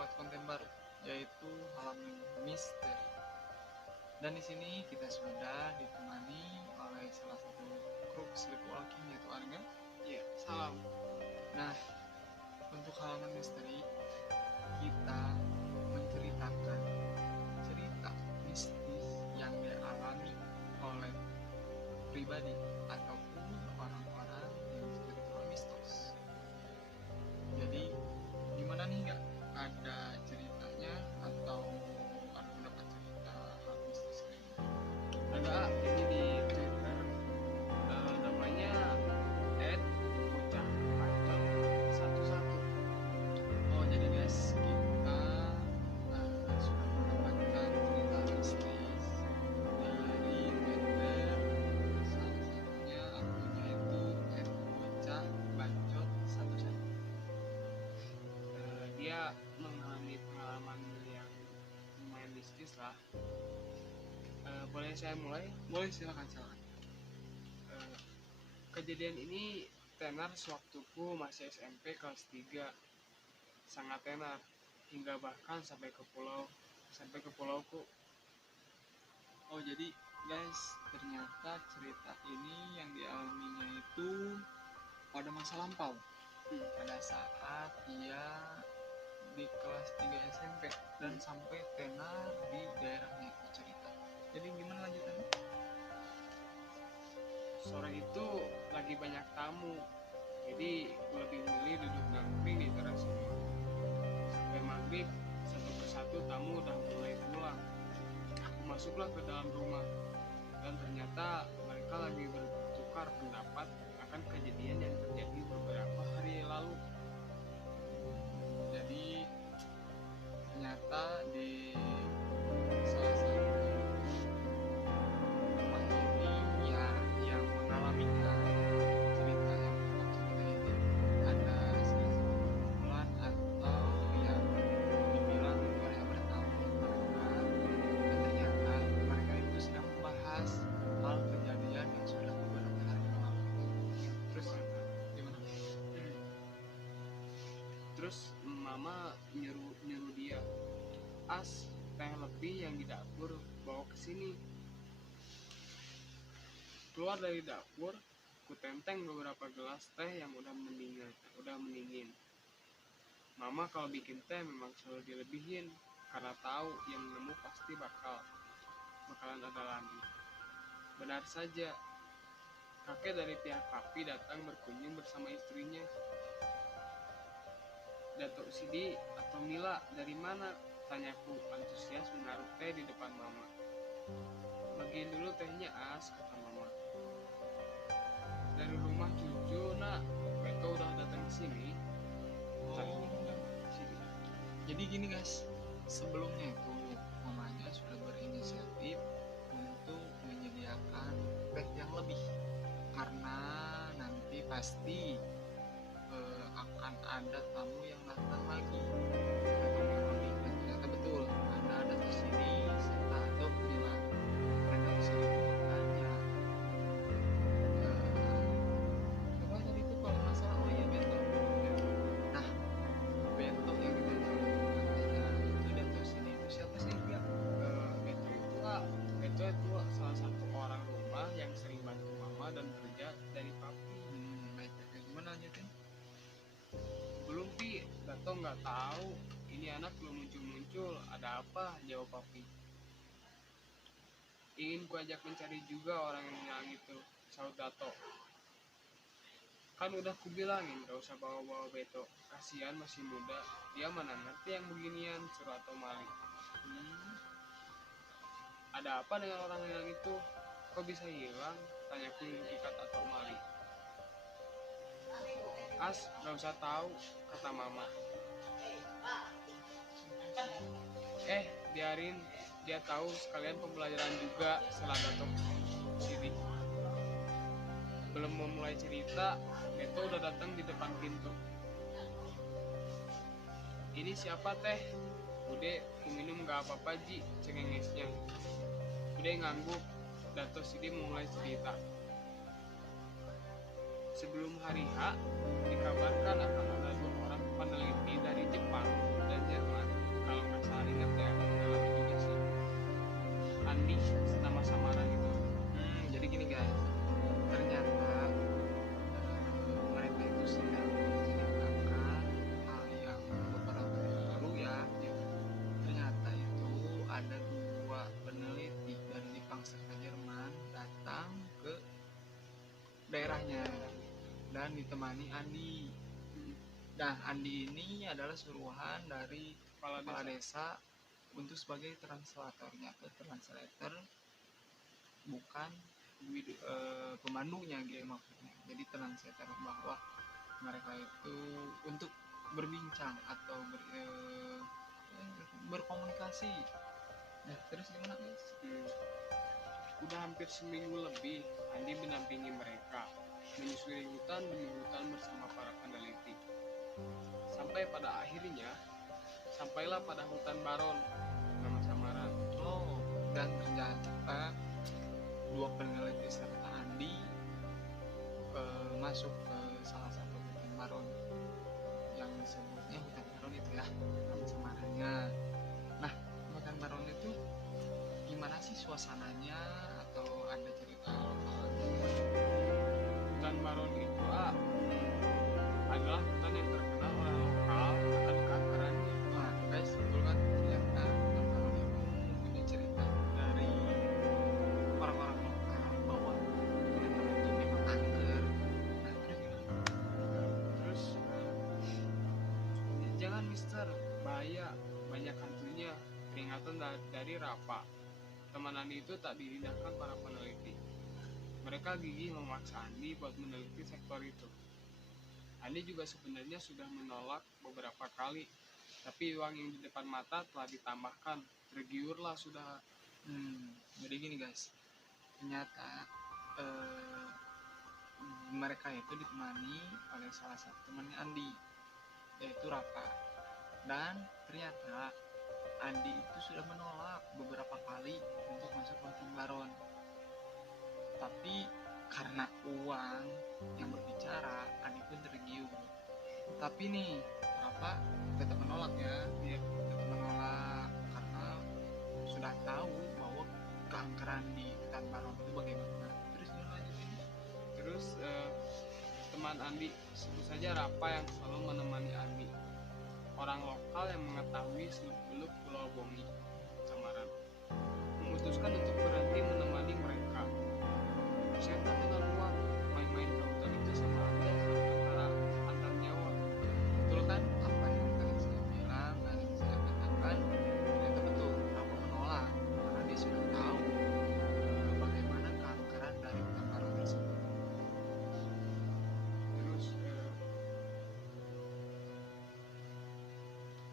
membuat konten baru, yaitu halaman misteri. Dan di sini kita sudah ditemani oleh salah satu grup sleepwalking, yaitu Arga. Iya, salam. Nah, untuk halaman misteri kita menceritakan cerita mistis yang dialami oleh pribadi ataupun orang-orang yang spiritual mistis. Jadi gimana nih, nggak ada ceritanya atau ada pendapat cerita hal mistis ini? Ada ini di Twitter, namanya @bocah_bacot11. Oh, jadi guys, kita sudah mendapatkan cerita mistis dari Twitter. Salah satunya akunnya itu @bocah_bacot11. Dia mengalami pengalaman yang lumayan mistis lah. Boleh saya mulai? Boleh, silakan. Eh, Kejadian ini tenar sewaktuku masih SMP kelas 3. Sangat tenar, hingga bahkan sampai ke pulauku. Oh, jadi guys, ternyata cerita ini yang dialaminya itu pada masa lampau, pada saat ia di kelas 3 SMP dan sampai tenar di daerahnya itu cerita. Jadi gimana lanjutannya? Sore itu lagi banyak tamu, jadi gue lebih milih duduk nangkring di teras rumah. Sampai maghrib, satu persatu tamu udah mulai pulang. Aku masuklah ke dalam rumah, dan ternyata mereka lagi bertukar pendapat akan kejadian yang terjadi beberapa hari lalu. Jadi ternyata di salah satu rumah ini ya, yang mengalaminya cerita yang menurut cerita ini ada salah satu perkumpulan atau yang dibilang mereka bertamu mereka, dan ternyata mereka itu sedang membahas hal kejadian yang sudah beberapa hari lalu. Terus gimana? Terus mama nyuruh dia, teh lebih yang di dapur bawa ke sini. Keluar dari dapur, ku tenteng beberapa gelas teh yang udah mendingin. Mama kalau bikin teh memang selalu dilebihin, karena tahu yang nemu pasti bakalan ada lagi. Benar saja, kakek dari pihak papi datang berkunjung bersama istrinya. Datuk Sidi atau Mila dari mana? Tanyaku antusias menaruh teh di depan mama. Bagiin dulu tehnya, kata mama. Dari rumah cucu, nak. Beto udah datang ke sini. Oh, jadi gini guys, sebelumnya itu mamanya sudah berinisiatif untuk menyediakan teh yang lebih, karena nanti pasti akan ada tamu yang datang lagi, datang yang lebih. Dan ternyata betul ada Datuk Sidi serta atau Mila. Dan Datuk Sidi itu bertanya, siapa tadi itu kalau nggak salah? Oh iya, Bento. Nah, Bento yang ditanya itu Datuk Sidi itu siapa sih? Enggak. Beto itu salah satu orang rumah yang sering bantu mama dan kerja dari papi. Baik. Gimana lanjutin? Belum pi, Dato nggak tahu. Ini anak belum muncul. Ada apa? Jawab papi. Ingin ku ajak mencari juga orang yang hilang itu, sahut Dato. Kan udah kubilangin gak usah bawa-bawa Beto, kasihan masih muda, dia mana ngerti yang beginian, suruh atau maling. Ada apa dengan orang yang itu? Kok bisa hilang? Tanyaku ikat atau maling. Gak usah tahu, kata mama. Biarin, dia tahu sekalian pembelajaran juga, setelah Dato Sidi. Belum memulai cerita, Beto udah datang di depan pintu. Ini siapa teh? Udah, ku minum gak apa-apa ji, cengengesnya. Udah ngangguk, Dato Sidi memulai cerita. Sebelum hari H, dikabarkan akan ada 2 orang peneliti dari Jepang dan Jerman daerahnya dan ditemani Andi. Nah, Andi ini adalah suruhan dari kepala desa untuk sebagai translatornya, atau translator, bukan pemandunya gitu maksudnya. Jadi translator bahwa mereka itu untuk berbincang atau berkomunikasi. Nah, terus gimana guys? Udah hampir seminggu lebih Andi mendampingi mereka menyusuri hutan demi hutan bersama para peneliti. Sampai pada akhirnya sampailah pada hutan Baron, nama samaran. Oh, dan ternyata dua peneliti serta Andi masuk ke salah satu hutan Baron yang disebutnya hutan Baron itu ya, nama samarannya. Nah, hutan Baron itu gimana sih suasananya, atau ada cerita lokalnya? Hutan Baron itu adalah hutan yang terkenal oleh lokal akan keangkerannya. Nah guys, betul kan, ternyata hutan Baron itu punya cerita dari orang-orang lokal bahwa hutan Baron itu memang angker. Nah, terus gimana? Terus jangan mister, bahaya, banyak hantunya. Peringatan dari Rapa. Teman Andi itu tak diindahkan para peneliti. Mereka gigih memaksa Andi buat meneliti sektor itu. Andi juga sebenarnya sudah menolak beberapa kali, tapi uang yang di depan mata telah ditambahkan. Tergiurlah sudah. Jadi gini guys, ternyata mereka itu ditemani oleh salah satu temannya Andi, yaitu Rapa. Dan ternyata Andi itu sudah menolak beberapa kali untuk masuk ke hutan Baron, tapi karena uang yang berbicara, Andi pun tergiur. Tapi nih Rapa tetap menolak ya, dia tetap menolak karena sudah tahu bahwa keangkeran di hutan Baron itu bagaimana. Terus lanjutin. Terus teman Andi, sebut saja Rapa, yang selalu menemani Andi, orang lokal yang mengetahui seluk-beluk Pulau Bongi, Samaran, memutuskan untuk berhenti menemani mereka. Setan dengan uang, main-main ke hutan itu sama aja antar nyawa. Betul kan apa yang tadi saya bilang dan yang saya katakan, ternyata betul. Rapa menolak karena dia sudah tahu bagaimana keangkeran dari hutan Baron tersebut. Terus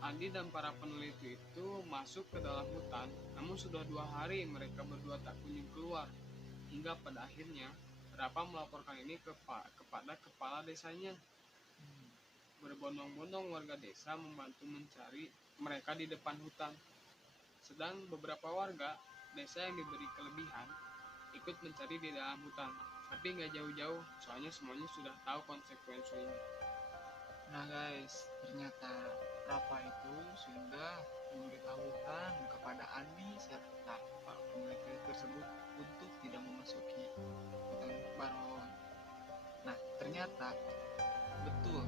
Andi dan para peneliti itu masuk ke dalam hutan, namun sudah 2 hari mereka berdua tak kunjung keluar. Hingga pada akhirnya Rapa melaporkan ini kepada kepala desanya. Berbondong-bondong warga desa membantu mencari mereka di depan hutan. Sedang beberapa warga desa yang diberi kelebihan ikut mencari di dalam hutan, tapi nggak jauh-jauh, soalnya semuanya sudah tahu konsekuensinya. Nah guys, ternyata Rapa itu sudah memberitahukan kepada Andi serta para peneliti tersebut untuk tidak memasuki hutan Baron. Nah, ternyata betul,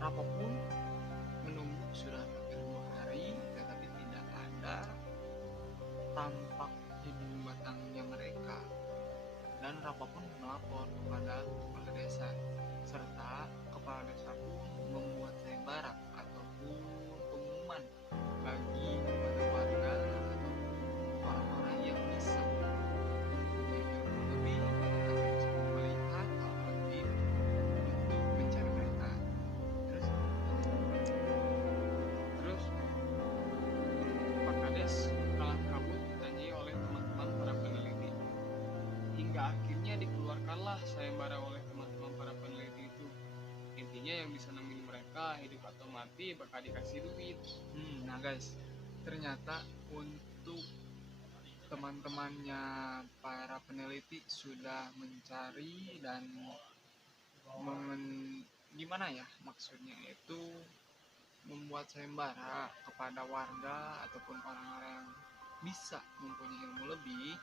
Rapa pun menunggu sudah hampir 2 hari, tetapi tidak ada tampak hidung batangnya mereka. Dan Rapa pun melapor kepada kepala desa, serta kepala desa pun membuat sayembara ataupun pengumuman bagi kepada warga ataupun orang-orang yang bisa mempunyai ilmu lebih atau bisa melihat hal gaib untuk mencari mereka. Terus Pak Kades kalah kabut ditanyai oleh teman-teman para peneliti. Hingga akhirnya dikeluarkanlah sayembara oleh teman-teman para peneliti itu. Intinya yang bisa nemuin mereka hidup atau mati bakal dikasih duit. Nah guys, ternyata untuk teman-temannya para peneliti sudah mencari dan gimana ya, maksudnya itu membuat sayembara kepada warga ataupun orang-orang yang bisa mempunyai ilmu lebih.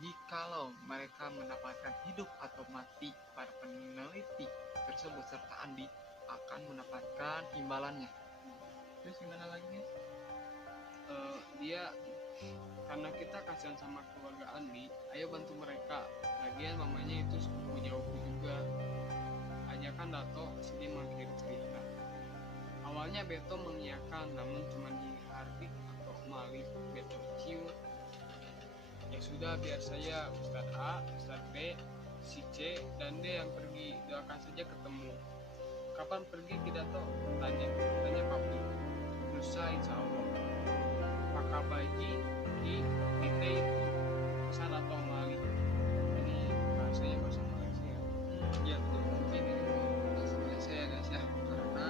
Jikalau mereka mendapatkan hidup atau mati, para peneliti tersebut serta Andi akan mendapatkan imbalannya. Terus gimana lagi guys? Dia Karena kita kasihan sama keluarga Andi, ayo bantu mereka. Lagian mamanya itu sepupu jauhku juga. Ajakan Dato Sidi mengakhiri cerita. Awalnya Beto mengiyakan, namun cuma dihardik atau Malik. Beto cium. Ya sudah, biar saya Ustadz A, Ustadz B, si C, dan D yang pergi. Doakan saja ketemu. Kapan pergi Ki Dato? Tanya Papi. Lusa insya Allah. Pak Baji, Ki, Dite itu pesan atau Malik. Ini bahasanya bahasa Malaysia. Ya betul, mungkin ini bahasa Malaysia ya guys ya, karena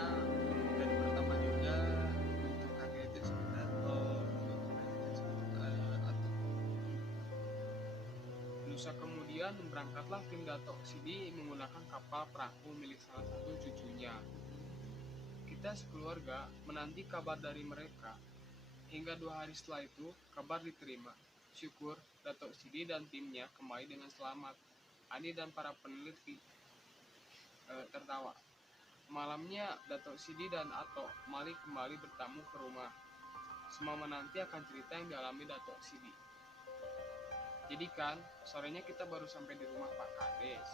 dari pertama juga untuk kakek itu sebentar atau Lusa kemudian berangkatlah tim Dato Sidi menggunakan kapal perahu milik salah satu cucunya. Kita sekeluarga menanti kabar dari mereka. Hingga 2 hari setelah itu, kabar diterima. Syukur, Dato Sidi dan timnya kembali dengan selamat. Andi dan para peneliti tertawa. Malamnya, Dato Sidi dan Ato Malik kembali bertamu ke rumah. Semua menanti akan cerita yang dialami Dato Sidi. Jadi kan, sorenya kita baru sampai di rumah Pak Kades.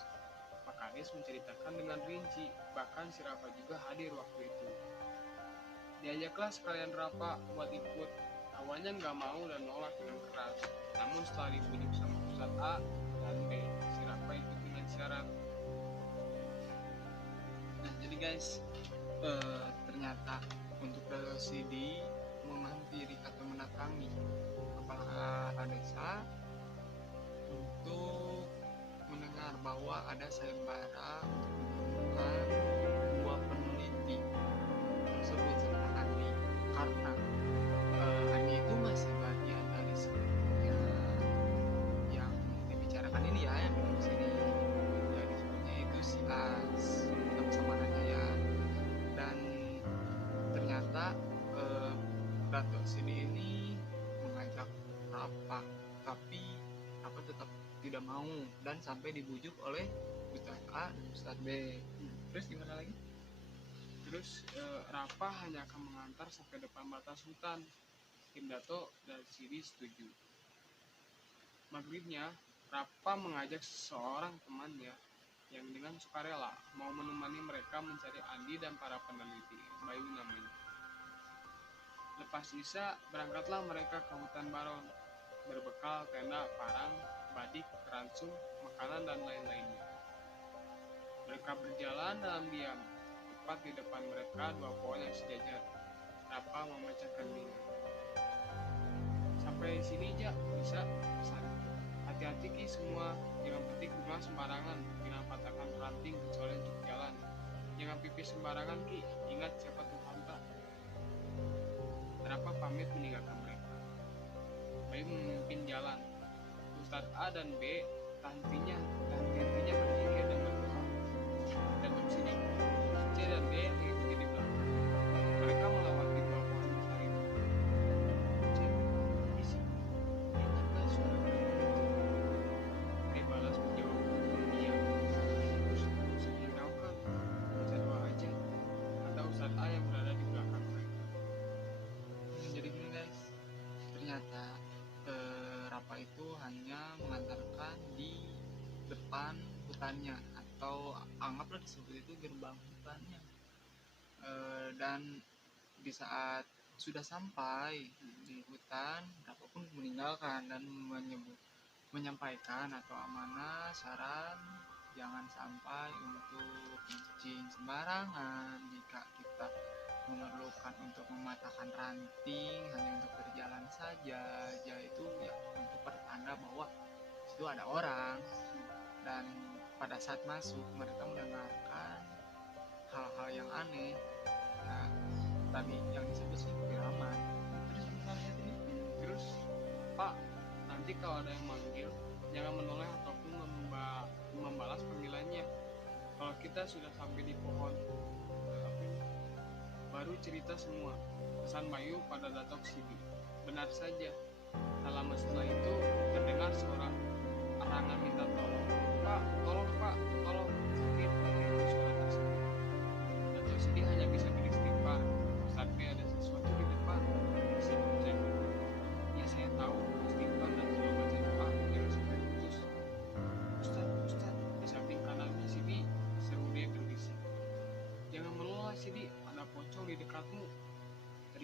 Pak Kades menceritakan dengan rinci, bahkan si Rafa juga hadir waktu itu. Diajaklah sekalian Rafa buat ikut. Awalnya nggak mau dan nolak dengan keras. Namun setelah dibujuk sama Ustadz A dan B, si Rafa ikut dengan syarat. Nah jadi guys, ternyata untuk Dato Sidi menghampiri atau mendatangi kepala desa untuk mendengar bahwa ada sayembara untuk menemukan 2 peneliti tersebut serta Andi, karena Andi itu masih bagian dari sebelumnya yang dibicarakan ini ya, yang di sini ya disebutnya itu si As sama namanya ya. Dan ternyata Dato Sidi ini mengajak Rafa, tapi Rafa tetap tidak mau dan sampai dibujuk oleh Ustadz A dan Ustadz B. Terus gimana lagi? Terus Rafa hanya akan mengantar sampai depan batas hutan. Tim Dato dan Sidi setuju. Maghribnya, Rafa mengajak seseorang temannya yang dengan sukarela mau menemani mereka mencari Andi dan para peneliti, Bayu namanya. Lepas Isya, berangkatlah mereka ke hutan Baron, berbekal tenda, parang, badik, ransum, makanan, dan lain-lainnya. Mereka berjalan dalam diam. Tepat di depan mereka 2 pohon yang sejajar. Rafa memecahkan bingung. Sampai sini aja bisa pesan. Hati-hati Ki semua, jangan petik bunga sembarangan, jangan patahkan ranting kecuali untuk jalan. Jangan pipis sembarangan Ki, ingat siapa Tuhan tak. Rafa pamit meninggalkan mereka. Bayu memimpin jalan. Ustadz A dan B henti-hentinya berzikir dan berdoa. Dato Sidi, C dan D yang mengikuti di belakang. Mereka melewati 2 pohon besar itu. C, isi, ingat gak suara itu? D balas menjawab, iya. Terus menghiraukan, baca doa aja. Kata Ustadz A yang berada di belakang mereka. Jadi gini guys, ternyata Rafa itu hanya mengantarkan di depan hutannya, atau anggaplah disebut itu gerbang hutannya. Dan di saat sudah sampai di hutan, Rafa pun meninggalkan dan menyampaikan atau amanah saran jangan sampai untuk kencing sembarangan. Jika kita memerlukan untuk mematahkan ranting hanya untuk berjalan saja, yaitu ya untuk pertanda bahwa itu ada orang. Dan pada saat masuk mereka mendengarkan hal-hal yang aneh. Nah, tadi yang disebut sih kiraman. Terus misalnya ini, Terus, Pak, nanti kalau ada yang manggil, jangan menoleh ataupun membalas panggilannya. Kalau kita sudah sampai di pohon, baru cerita semua. Pesan Bayu pada Dato Sidi. Benar saja. Tak lama setelah itu, terdengar suara arangan minta tolong. Pak, tolong Pak, tolong. Sakit, itu suara tersebut. Dato Sidi hanya bisa beristighfar. Ustadz B ada sesuatu di depan. Si cek. Ya saya tahu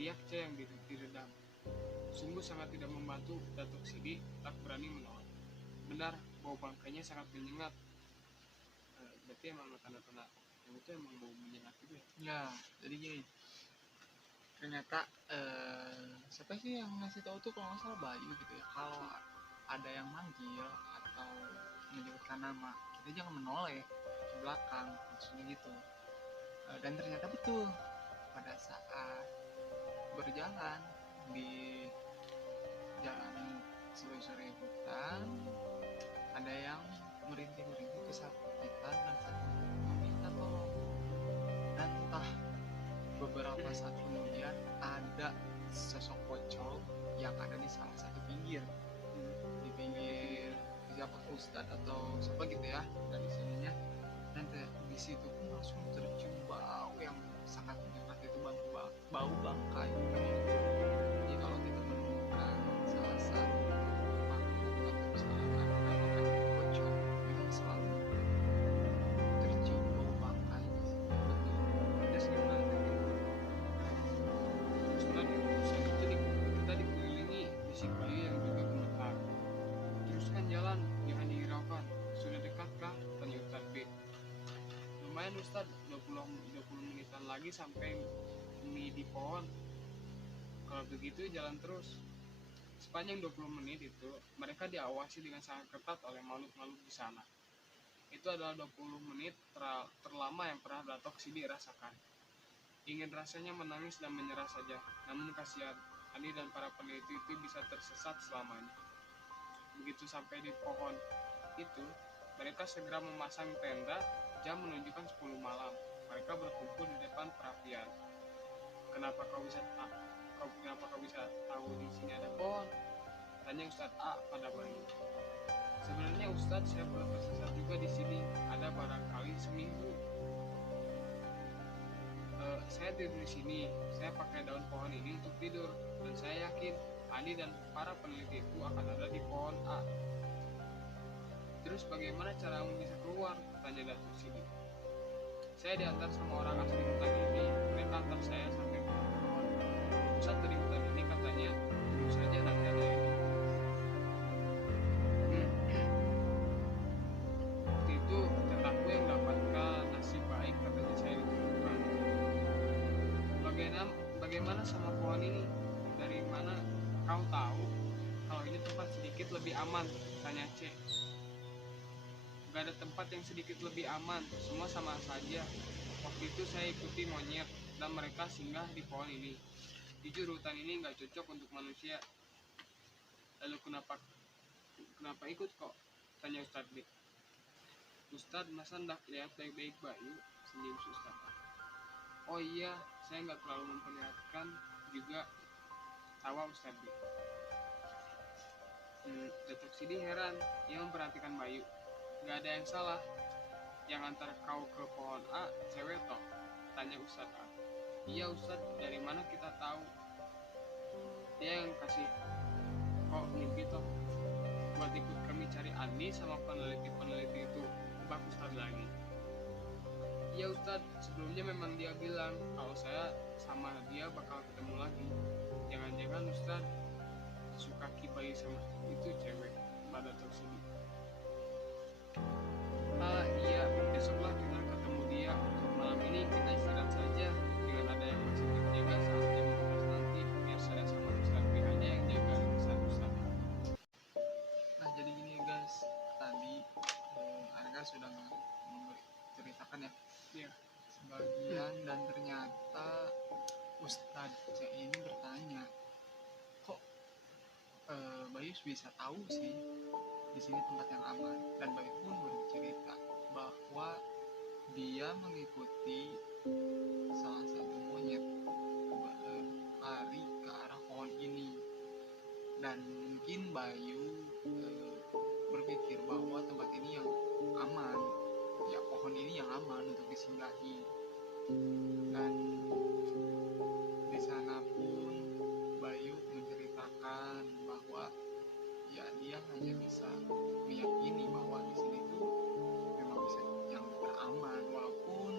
teriak C yang diredam. Sungguh sangat tidak membantu. Datuk Sidi tak berani menolak. Benar, bau bangkainya sangat menyengat. Berarti emang tanda-tanda yang itu emang bau menyengat gitu ya? Ya, jadi gini. Ternyata siapa sih yang ngasih tahu tuh kalau nggak salah Bayu gitu ya. Kalau ada yang manggil atau menyebutkan nama, kita jangan menoleh ke belakang, maksudnya gitu. Dan ternyata betul pada saat berjalan di jalan sore-sore hutan, ada yang merintih-merintih kesakitan dan saling meminta tolong. Dan entah beberapa saat kemudian ada sosok pocong yang ada di salah satu pinggir, di pinggir siapa Ustadz atau siapa gitu ya dari sininya. Dan di situ pun langsung tercium bau yang sangat menyengat, itu bau bangkai. Jadi kalau kita menemukan salah satu makhluk atau misalkan menemukan pocong, memang selalu tercium bau bangkai. Ada sih yang menarik. Ustad kita dikelilingi bisik Bayu yang juga gemetar. Teruskan jalan, jangan dihiraukan. Sudah dekatkah? Tanya Ustad B. Lumayan Ustad, 20 menitan lagi sampai mie di pohon. Kalau begitu jalan terus. Sepanjang 20 menit itu, mereka diawasi dengan sangat ketat oleh makhluk-makhluk di sana. Itu adalah 20 menit terlama yang pernah Datuk Sidi rasakan. Ingin rasanya menangis dan menyerah saja, namun kasihan, Andi dan para peneliti itu bisa tersesat selamanya. Begitu sampai di pohon itu, mereka segera memasang tenda. Jam menunjukkan 10 malam. Mereka berkumpul di depan perapian. Kenapa kau bisa tahu di sini ada pohon? Tanya Ustadz A pada Bayu. Sebenarnya Ustadz, saya pernah tersesat juga di sini. Ada barangkali seminggu. Saya tidur di sini. Saya pakai daun pohon ini untuk tidur. Dan saya yakin Andi dan para peneliti itu akan ada di pohon A. Terus bagaimana caramu bisa keluar? Tanya Datuk Sidi. Saya diantar sama orang asli hutan ini. Mereka antar saya sampai ke pohon. Pusat dari hutan ini katanya tunggu saja nanti ada ini. Waktu itu tetanggaku yang dapatkan nasib baik, katanya saya ditemukan. Bagaimana sama pohon ini? Dari mana kau tahu kalau ini tempat sedikit lebih aman? Tanya C. Gak ada tempat yang sedikit lebih aman, semua sama saja. Waktu itu saya ikuti monyet dan mereka singgah di pohon ini. Jujur hutan ini gak cocok untuk manusia. Lalu kenapa ikut kok? Tanya Ustadz B. Ustadz, masa ndak lihat baik-baik Bayu? Senyum Ustadz. Oh iya, saya gak terlalu memperlihatkan juga, tawa Ustadz B. Datuk Sidi heran, ia memperhatikan Bayu. Gak ada yang salah. Yang antar kau ke pohon A, cewek toh? Tanya Ustadz A. Iya Ustadz, dari mana kita tahu? Dia yang kasih kok mimpi toh. Buat ikut kami cari Andi sama peneliti itu. Bak Ustadz lagi. Iya Ustadz, sebelumnya memang dia bilang kalau saya sama dia bakal ketemu lagi. Jangan-jangan Ustadz suka Bayu sama itu cewek pada tersebut. Iya, besoklah kita ketemu dia. Untuk malam ini kita istirahat saja. Dengan ada yang masih terjaga saat jam 12 nanti, biar saya sama Ustadz B aja yang jaga Ustadz. Nah jadi gini guys, tadi Arga sudah menceritakan ya Iya. sebagian, dan ternyata Ustadz C ini bertanya, kok Bayu bisa tahu sih di sini tempat yang aman? Dan Bayu pun bercerita bahwa dia mengikuti salah satu monyet berlari ke arah pohon ini, dan mungkin Bayu berpikir bahwa tempat ini yang aman, ya pohon ini yang aman untuk disinggahi. Dan di sana pun Bayu menceritakan bahwa ya dia hanya bisa meyakini bahwa di sini tuh memang bisa yang beraman, walaupun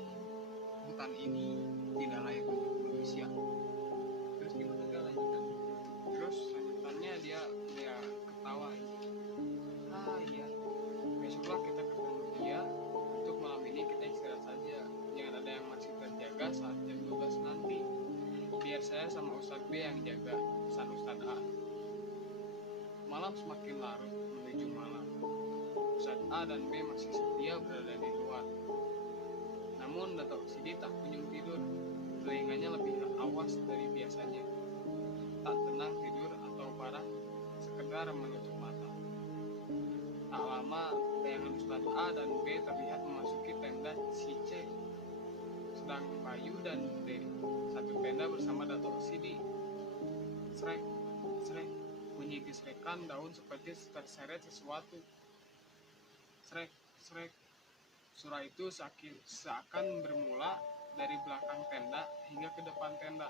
hutan ini tidak layak untuk manusia. Terus saat jam 12 nanti. Biar saya sama Ustadz B yang jaga, pesan Ustadz A. Malam semakin larut menuju malam. Ustadz A dan B masih setia berada di luar. Namun Datuk Sidi tak kunjung tidur. Telinganya lebih awas dari biasanya. Tak tenang tidur atau parah, sekedar menutup mata. Tak lama, bayangan Ustadz A dan B terlihat memasuki tenda si C. Sedang Bayu dan D satu tenda bersama Datuk Sidi. Srek, srek, bunyi gesrekan daun seperti terseret sesuatu. Srek, srek. Suara itu seakan bermula dari belakang tenda hingga ke depan tenda.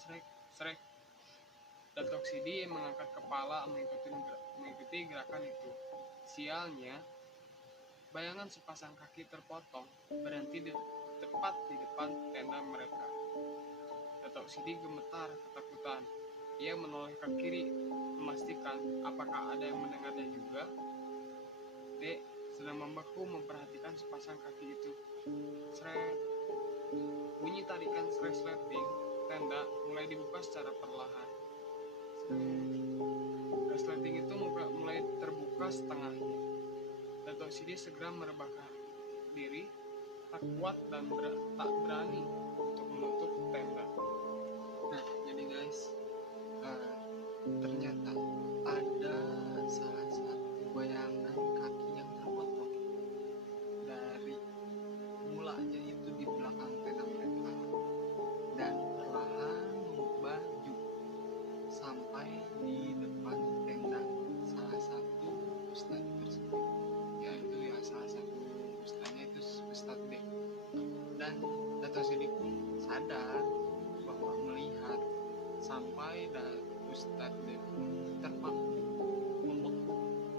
Srek, srek. Datuk Sidi mengangkat kepala mengikuti gerakan itu. Sialnya, bayangan sepasang kaki terpotong berhenti tepat di depan tenda mereka. Datuk Sidi gemetar ketakutan. Ia menoleh ke kiri, memastikan apakah ada yang mendengarnya juga. Dek sedang membeku memperhatikan sepasang kaki itu. Sret. Bunyi tarikan resleting tenda mulai dibuka secara perlahan. Resleting itu mulai terbuka setengahnya. Datuk Sidi segera merebahkan diri, tak kuat dan tak berani untuk menutup tenda. Nah, jadi guys, ternyata ada salah satu bayangan kaki yang terpotong dari mulanya itu di belakang tenda mereka dan perlahan maju sampai di depan tenda salah satu ustadz tersebut, yaitu ya salah satu ustadznya itu Ustadz B. Dan Datuk Sidi pun sadar bahwa melihat sampai Ustadz B pun terpaku membeku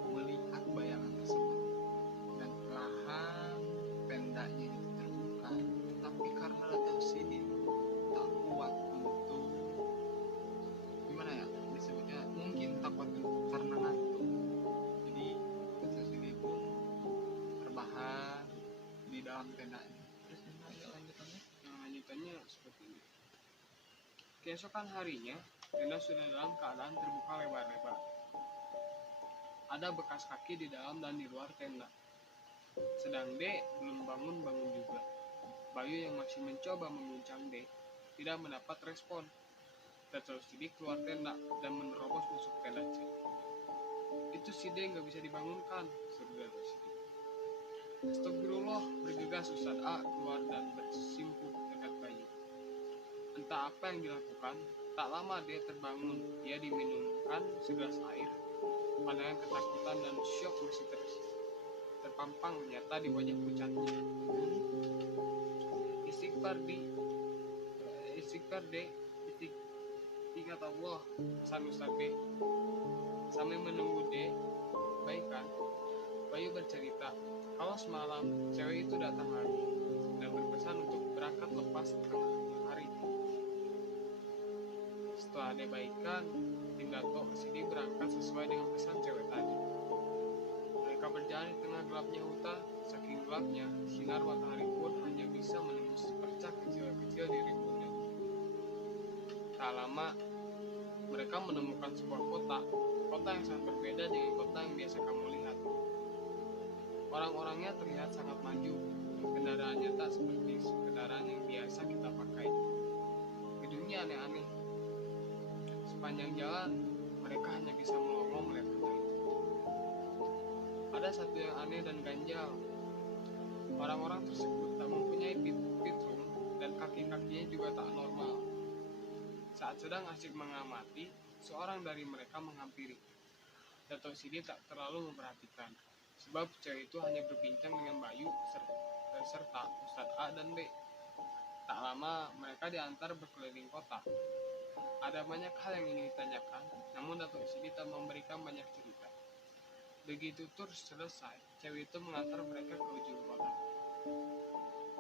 melihat bayangan tersebut, dan perlahan tendanya itu terbuka. Tapi karena Datuk Sidi tak kuat untuk gimana ya disebutnya, mungkin tak kuat karena ngantuk, jadi Datuk Sidi pun terbahan di dalam tendanya. Terus gimana ya lanjutannya? Lanjutannya seperti ini. Keesokan harinya, tenda sudah dalam keadaan terbuka lebar-lebar. Ada bekas kaki di dalam dan di luar tenda. Sedang D belum bangun-bangun juga. Bayu yang masih mencoba menguncang D tidak mendapat respon. Datuk Sidi keluar tenda dan menerobos masuk tenda C. Itu si D nggak bisa dibangunkan, seru Datuk Sidi. Astagfirullah, bergegas Ustadz A keluar dan bersimpuh dekat Bayu. Entah apa yang dilakukan, tak lama dia terbangun. Dia diminumkan segelas air. Pandangan ketakutan dan syok masih terpampang nyata di wajah pucatnya. Istighfar D, istighfar Allah, pesan Ustadz B. Sambil menunggu D, baik kan? Bayu bercerita, kalau semalam cewek itu datang lagi dan berpesan untuk berangkat lepas tengah hari. Setelah dia baikan, tim Datuk Sidi berangkat sesuai dengan pesan cewek tadi. Mereka berjalan di tengah gelapnya hutan. Saking gelapnya, sinar matahari pun hanya bisa menembus percak kecil-kecil di rimbunnya. Tak lama, mereka menemukan sebuah kota yang sangat berbeda dengan kota yang biasa kamu lihat. Orang-orangnya terlihat sangat maju. Kendaraannya tak seperti kendaraan yang biasa kita pakai. Gedungnya aneh-aneh. Sepanjang jalan, mereka hanya bisa melongo melihat kota itu. Ada satu yang aneh dan ganjal. Orang-orang tersebut tak mempunyai pitrum dan kaki-kakinya juga tak normal. Saat sedang asyik mengamati, seorang dari mereka menghampiri. Datuk Sidi tak terlalu memperhatikan, sebab cewek itu hanya berbincang dengan Bayu serta Ustadz A dan B. Tak lama mereka diantar berkeliling kota. Ada banyak hal yang ingin ditanyakan, namun Datuk Sidi tak memberikan banyak cerita. Begitu tur selesai, cewek itu mengantar mereka ke ujung kota.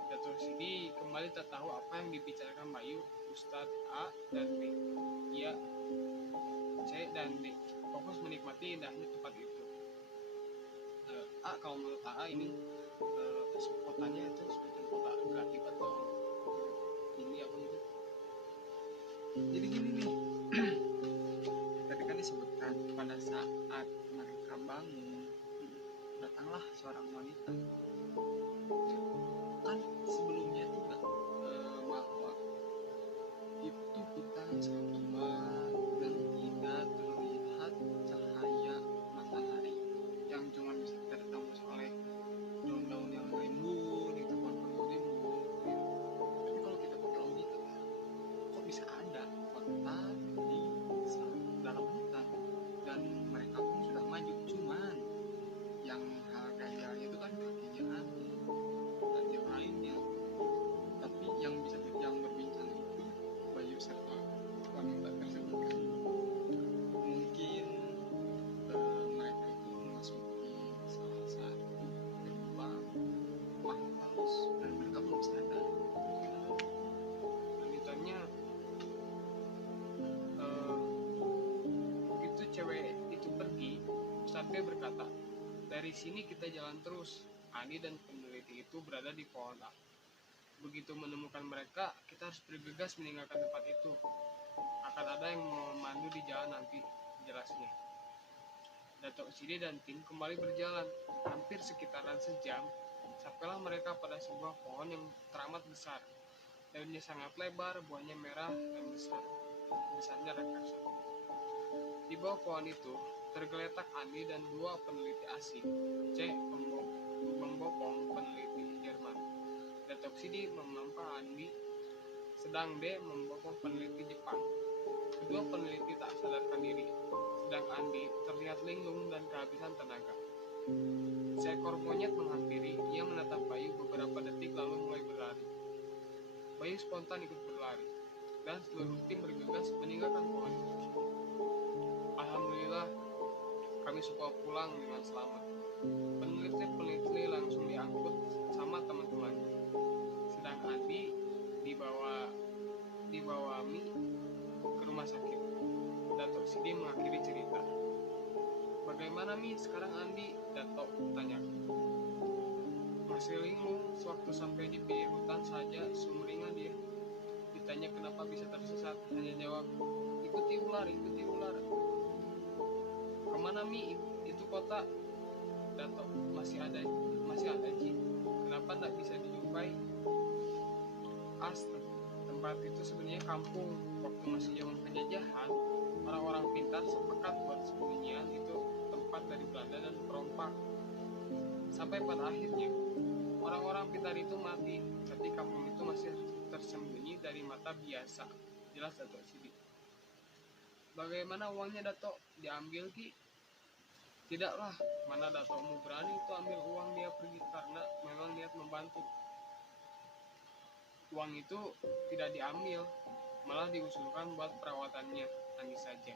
Datuk Sidi kembali tak tahu apa yang dibicarakan Bayu, Ustadz A dan B. Ia, C dan D fokus menikmati indahnya tempat itu. Kalau menurut A ini kotanya itu seperti kota gaib atau ini apa gitu. Jadi gini nih, tadi kan disebutkan pada saat mereka bangun, datanglah seorang wanita. Kan sebelumnya itu nggak bahwa itu hutan sangat lebat dan tidak terlihat cahaya matahari yang cuma bisa tertembus oleh daun-daun yang rimbun, itu pohon-pohon rimbun. Tapi kalau kita pakai logika, kok bisa ada kota di dalam hutan dan mereka pun sudah maju, cuman yang hal gagalnya itu kan kakinya Andi dan yang lainnya. Tapi yang berbincang itu Bayu serta wanita tersebut kan. Mungkin mereka itu memasuki salah satu gerbang makhluk halus dan mereka belum sadar. Lanjutannya begitu cewek itu pergi, Ustadz berkata, dari sini kita jalan terus. Ani dan peneliti itu berada di pohon A. Begitu menemukan mereka, kita harus bergegas meninggalkan tempat itu. Akan ada yang memandu di jalan nanti, jelasnya. Datuk Sidi dan tim kembali berjalan. Hampir sekitaran sejam, sampailah mereka pada sebuah pohon yang teramat besar. Daunnya sangat lebar, buahnya merah dan besar. Besarnya raksasa. Di bawah pohon itu, tergeletak Andi dan dua peneliti asing. C. Membopong peneliti Jerman. Datuk Sidi memampa Andi, sedang D. membopong peneliti Jepang. Kedua peneliti tak sadarkan diri, sedang Andi terlihat linglung dan kehabisan tenaga. Seekor monyet menghampiri, ia menatap Bayu beberapa detik lalu mulai berlari. Bayu spontan ikut berlari, dan seluruh tim bergegas meninggalkan pohon itu. Alhamdulillah, kami semua pulang dengan selamat. Peneliti langsung diangkut sama teman-temannya. Sedang Andi dibawa Mi ke rumah sakit. Datuk Sidi mengakhiri cerita. Bagaimana Mi sekarang Andi? Datuk tanya. Masih linglung, sewaktu sampai di pinggir hutan saja sumringah dia. Ditanya kenapa bisa tersesat, hanya jawab, ikuti ular. Kemana Mi? Itu kota. Datuk, masih ada Ji. Kenapa tak bisa dijumpai? Tempat itu sebenarnya kampung. Waktu masih zaman penjajahan, orang-orang pintar sepakat buat sembunyian itu tempat dari Belanda dan perompak. Sampai pada akhirnya, orang-orang pintar itu mati, tapi kampung itu masih tersembunyi dari mata biasa. Jelas Datuk Sidi. Bagaimana uangnya Datuk? Diambil Ki? Tidaklah, mana Datukmu berani itu ambil uang dia pergi karena memang niat membantu. Uang itu tidak diambil, malah diusulkan buat perawatannya, Andi saja.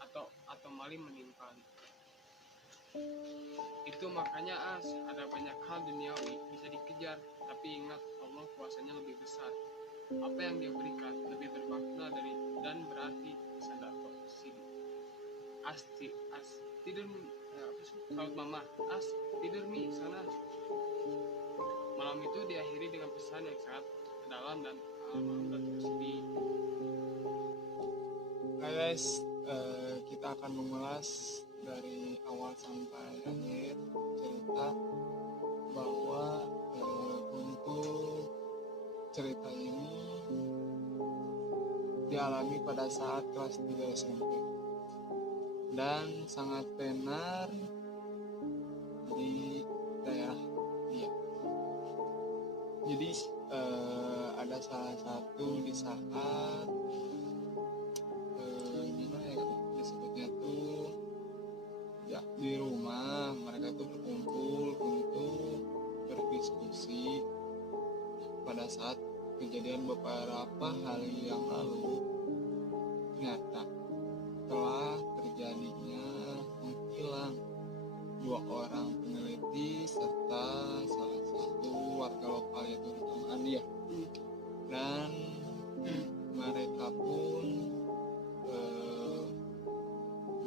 Atau maling menimpali. Itu makanya ada banyak hal duniawi bisa dikejar, tapi ingat Allah kuasanya lebih besar. Apa yang dia berikan lebih bermakna dan berarti, pesan Datuk Sidi. Tidur saut mama, tidur Mi sana. Malam itu diakhiri dengan pesan yang sangat dalam dan almarhum Datuk Sidi. Hai guys, kita akan mengulas dari awal sampai akhir cerita bahwa untuk cerita ini dialami pada saat kelas 3 SMP dan sangat tenar di daerah dia. Jadi ada salah satu di saat gimana ya disebutnya tuh ya, di rumah mereka tuh berkumpul untuk berdiskusi pada saat kejadian beberapa hari yang lalu. Ternyata telah terjadinya menghilang 2 orang peneliti serta salah satu warga lokal yaitu Andi ya. Dan mereka pun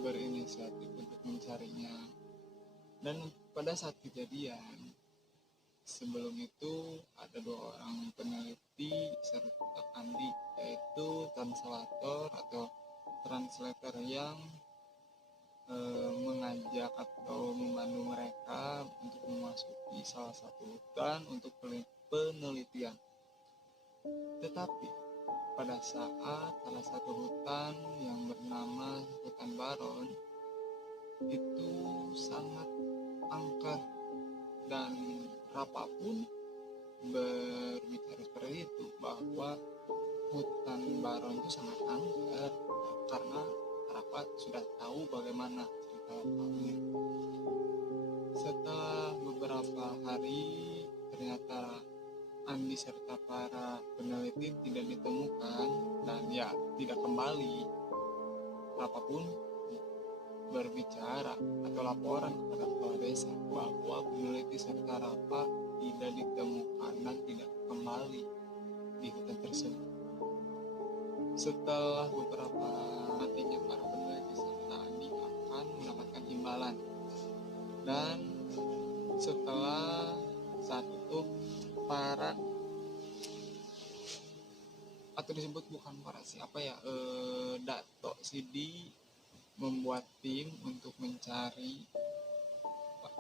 berinisiatif untuk mencarinya. Dan pada saat kejadian sebelum itu ada 2 orang peneliti serta Andi, yaitu translator yang mengajak atau membantu mereka untuk memasuki salah satu hutan untuk penelitian. Tetapi pada saat salah satu hutan yang bernama hutan Baron itu sangat angker, dan Rapa pun berbicara seperti itu, bahwa hutan Baron itu sangat angker karena Rapa sudah tahu bagaimana cerita lapangnya. Setelah beberapa hari ternyata Andi serta para peneliti tidak ditemukan dan tidak kembali. Rapa pun berbicara atau laporan kepada kepala desa bahwa peneliti serta Rapa tidak ditemukan dan tidak kembali di hutan tersebut. Setelah beberapa nantinya para peneliti serta Andi akan mendapatkan imbalan, dan setelah saat itu para atau disebut bukan para Dato Sidi membuat tim untuk mencari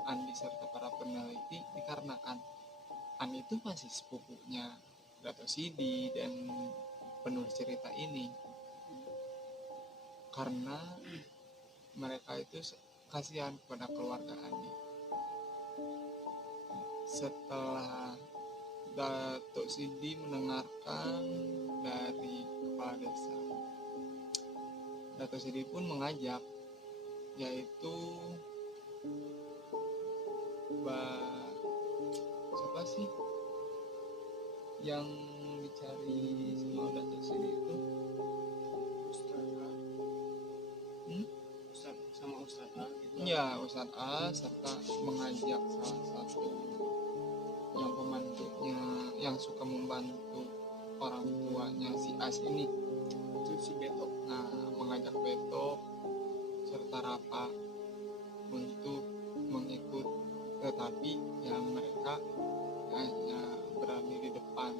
Andi serta para peneliti, dikarenakan Andi itu masih sepupunya Dato Sidi dan penulis cerita ini, karena mereka itu kasihan kepada keluarga Andi. Setelah Dato Sidi mendengarkan dari kepala desa, Dato Sidi pun mengajak, yaitu siapa sih yang dicari sama Dato Sidi itu? Ustadz A gitu. Ya, Ustadz A, serta mengajak salah satu yang pembantunya yang suka membantu orang tuanya si As ini, Itu si Beto. nah mengajak Beto serta Rapa untuk mengikut, tetapi mereka hanya berani di depan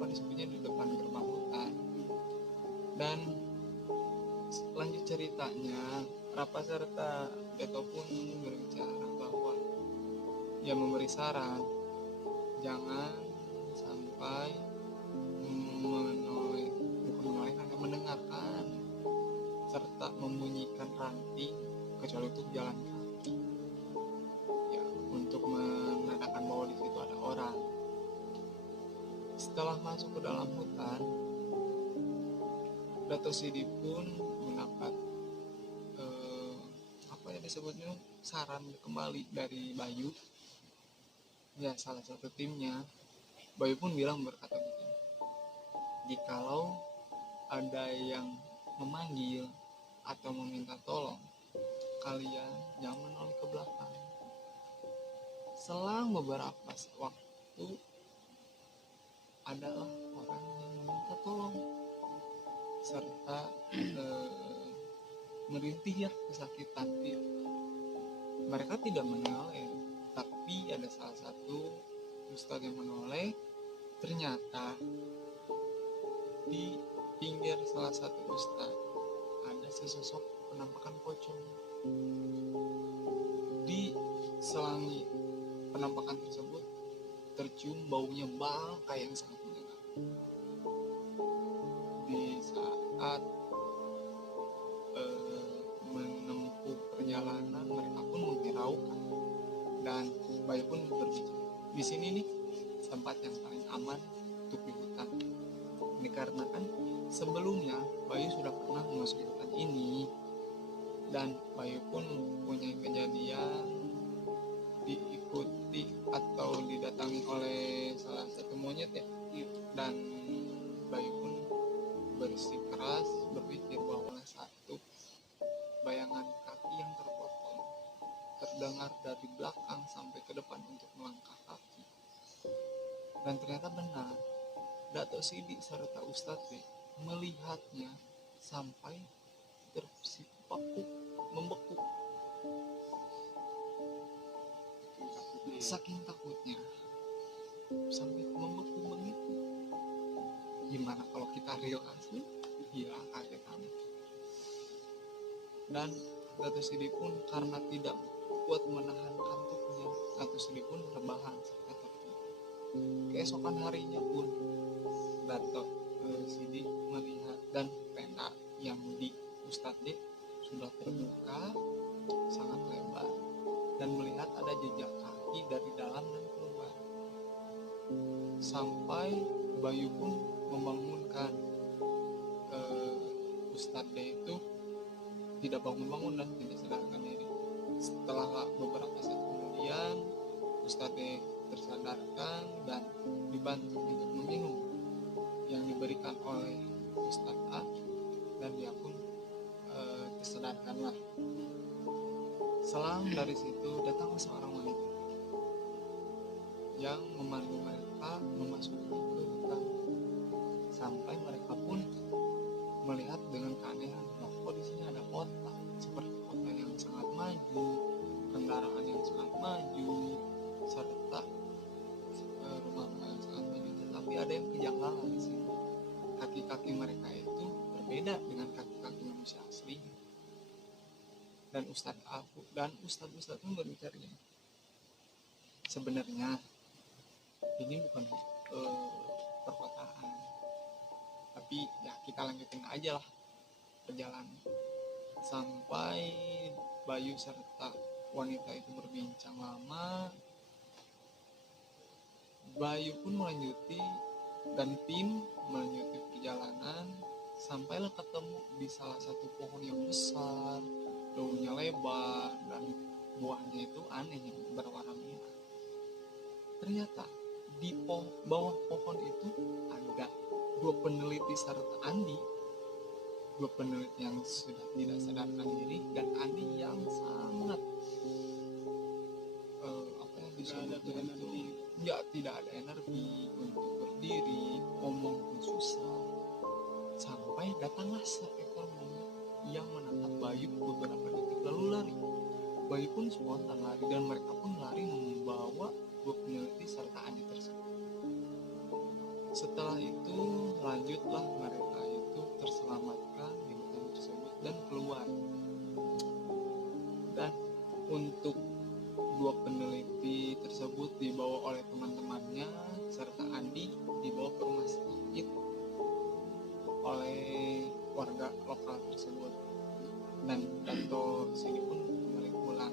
disebutnya di depan gerbang hutan. Dan lanjut ceritanya, Rapa serta Beto pun berbicara bahwa memberi saran jangan sampai mendengarkan serta membunyikan ranting kecuali untuk jalan kaki, untuk menandakan bahwa di situ ada orang. Setelah masuk ke dalam hutan, Dato Sidi pun mendapat disebutnya saran kembali dari Bayu, salah satu timnya. Bayu pun berkata begini, jikalau ada yang memanggil atau meminta tolong, kalian jangan menoleh ke belakang. Selang beberapa waktu adalah orang yang meminta tolong serta merintih kesakitan. Mereka tidak menoleh, tapi ada salah satu ustadz yang menoleh. Ternyata di pinggir salah satu ustadz ada sesosok penampakan pocong. Di selangi penampakan tersebut tercium baunya bangkai yang sangat menyengat. Di saat menempuh perjalanan, mereka pun menghiraukan, dan Bayu pun berbicara, di sini nih tempat yang paling aman untuk di hutan. Dikarenakan sebelumnya Bayu sudah pernah memasuki hutan ini, dan Bayu pun mempunyai kejadian diikuti atau didatangi oleh salah satu monyet, dan Bayu pun bersikeras berpikir bahwa satu bayangan kaki yang terpotong terdengar dari belakang sampai ke depan untuk melangkah kaki. Dan ternyata benar, Dato Sidi serta Ustadz B melihatnya sampai membeku. saking takutnya sampai membeku begitu. Gimana kalau kita real asli? Gila kaget kami. Dan Dato Sidi pun karena tidak kuat menahan kantuknya, Dato Sidi pun rebahan serta tertidur. Keesokan harinya pun Dato Sidi melihat dan pena yang di Ustadz D sudah terbuka sangat lebar dan melihat ada jejak kaki dari dalam dan keluar. Sampai Bayu pun membangunkan Ustadz D itu tidak bangun-bangun dan tidak sadarkan diri. Setelah beberapa saat kemudian Ustadz D tersadarkan dan dibantu untuk meminum yang diberikan oleh Ustadz A, dan dia pun tersadarkanlah. Selang dari situ datang seorang wanita yang memandu mereka memasuki ke hutan, sampai mereka pun melihat dengan keanehan bahwa di sini ada kota, seperti kota yang sangat maju, kendaraan yang sangat maju, serta rumah-rumah yang sangat maju. Tetapi ada yang kejanggalan di sini. Kaki-kaki mereka itu berbeda dengan kaki-kaki manusia asli. Dan Ustadz pun berbicara, sebenarnya ini bukan perkotaan, tapi ya kita lanjutin aja lah perjalanan. Sampai Bayu serta wanita itu berbincang lama, Bayu pun melanjuti dan tim melanjuti perjalanan, sampailah ketemu di salah satu pohon yang besar, daunnya lebar dan buahnya itu aneh yang berwarna merah. Ternyata di bawah pohon itu ada dua peneliti serta Andi, dua peneliti yang sudah tidak sadarkan diri, dan Andi yang sangat tidak ada energi untuk berdiri, ngomong pun susah. Sampai datanglah seekor monyet yang menatap Bayu beberapa detik lalu lari. Bayu pun spontan lari dan mereka pun lari membawa dua peneliti serta Andi tersebut. Setelah itu lanjutlah mereka itu terselamatkan di hutan tersebut dan keluar. Dan untuk dua peneliti tersebut dibawa oleh teman-temannya serta Andi dibawa ke rumah sakit oleh warga lokal tersebut. Dan Dato Sidi pun kembali pulang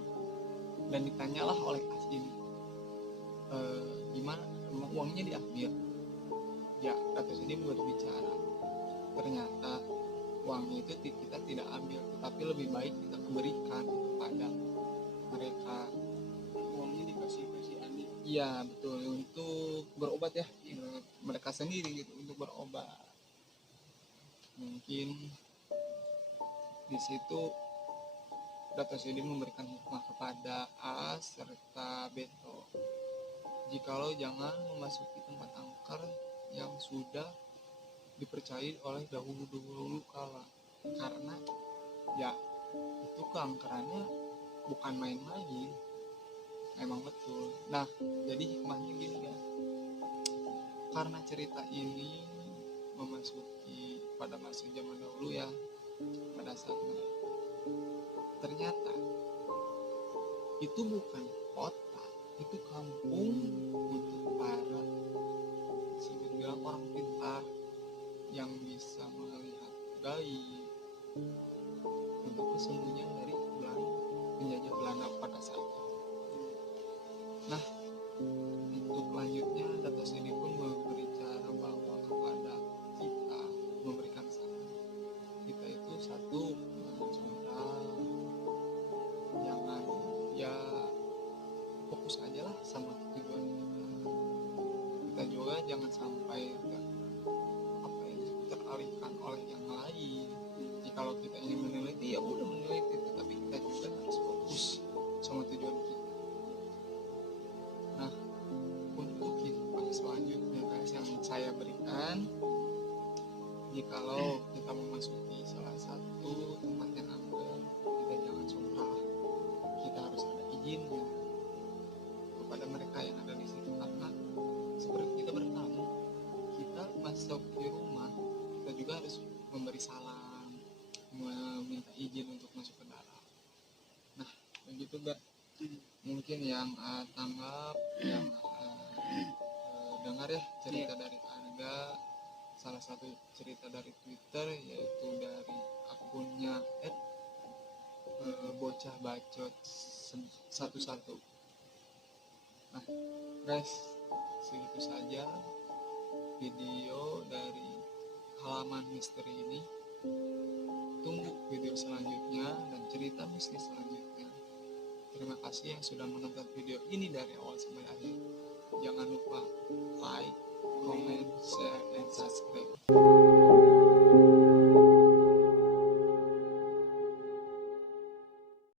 dan ditanyalah oleh Asin, gimana uangnya diambil. Ya, Dato Sidi berbicara, ternyata uangnya itu kita tidak ambil, tetapi lebih baik kita berikan kepada mereka. Uangnya dikasih Andi. Iya betul, untuk berobat ya, mereka sendiri gitu, untuk berobat. Mungkin di situ Dato Sidi memberikan hikmah kepada A serta Beto, jikalau jangan memasuki tempat angker yang sudah dipercayai oleh dahulu kala, karena ya itu keangkerannya bukan main-main, emang betul. Nah, jadi hikmahnya gini ya, karena cerita ini memasuki pada masa zaman dahulu ya, pada saatnya ternyata itu bukan kota, itu kampung untuk para disebut bilang orang pintar yang bisa melihat gaib untuk kesembunyian dari penjajah Belanda pada saat itu. Nah, untuk lanjutnya Dato Sidi pun berbicara bahwa kepada kita, memberikan saran, kita itu satu, jangan sombong, jangan ya fokus aja lah sama tujuan kita juga jangan sampai teralihkan oleh yang lain. Jikalau kita ingin meneliti ya udah meneliti, tetapi kita juga harus fokus sama tujuan kita. Nah, untuk hikmah selanjutnya guys yang saya berikan, jikalau kita memasuki salah satu tempat yang angker, kita jangan sombong, kita harus ada izinnya kepada mereka memberi salam, meminta izin untuk masuk ke dalam. Nah begitu gak, mungkin yang tanggap, yang dengar ya cerita dari Arga, salah satu cerita dari Twitter yaitu dari akunnya bocah bacot 11. Nah guys, segitu saja video dari halaman misteri ini. Tunggu video selanjutnya dan cerita misteri selanjutnya. Terima kasih yang sudah menonton video ini dari awal sampai akhir. Jangan lupa like, comment, share, and subscribe.